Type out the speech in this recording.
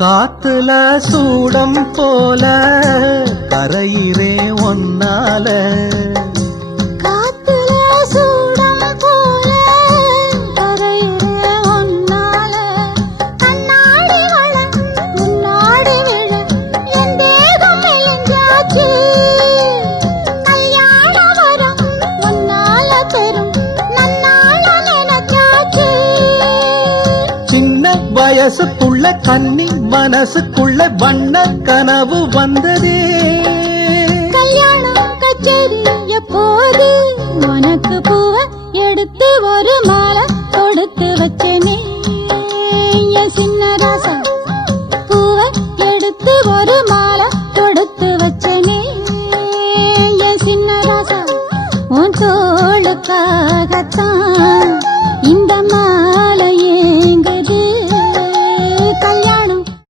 காத்துல சூடம் போல கரையிறே ஒன்னால காத்துல சூடம் போல கரையிறே ஒன்னால கண்ணாடி வள முன்னாடி விழ என் தேகம் மெலிஞ்சாச்சு கல்யாண வரம் முன்னால பெரும் நன்னால நினைச்சாச்சு சின்ன வயசுக்குள்ள கன்னி மனசுக்குள்ள வண்ண கனவு வந்ததே கல்யாணம் கச்சேரி எப்போது உனக்கு பூவ எடுத்து ஒரு மாலை கொடுத்து வச்சனே என் சின்ன ராசா பூவ எடுத்து ஒரு மாலை